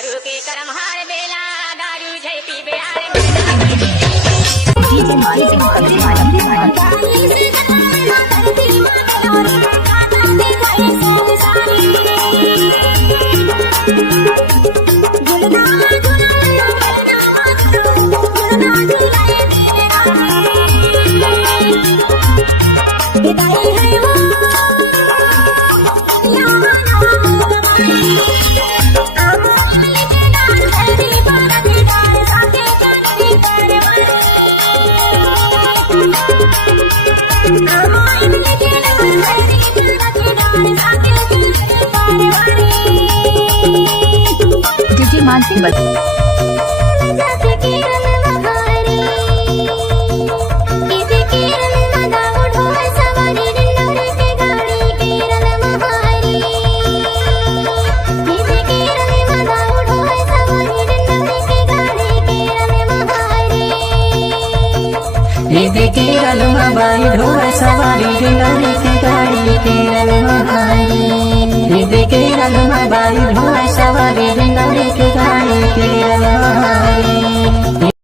दारू के करम हार बेला दारू जय पीबे आरे DJ Marketing DJ Marketing Kerala बाई ढोल सवारी डिंडोरी की गाड़ी केरल महारी केरल बाई ढोल सवारी डिंडोरी की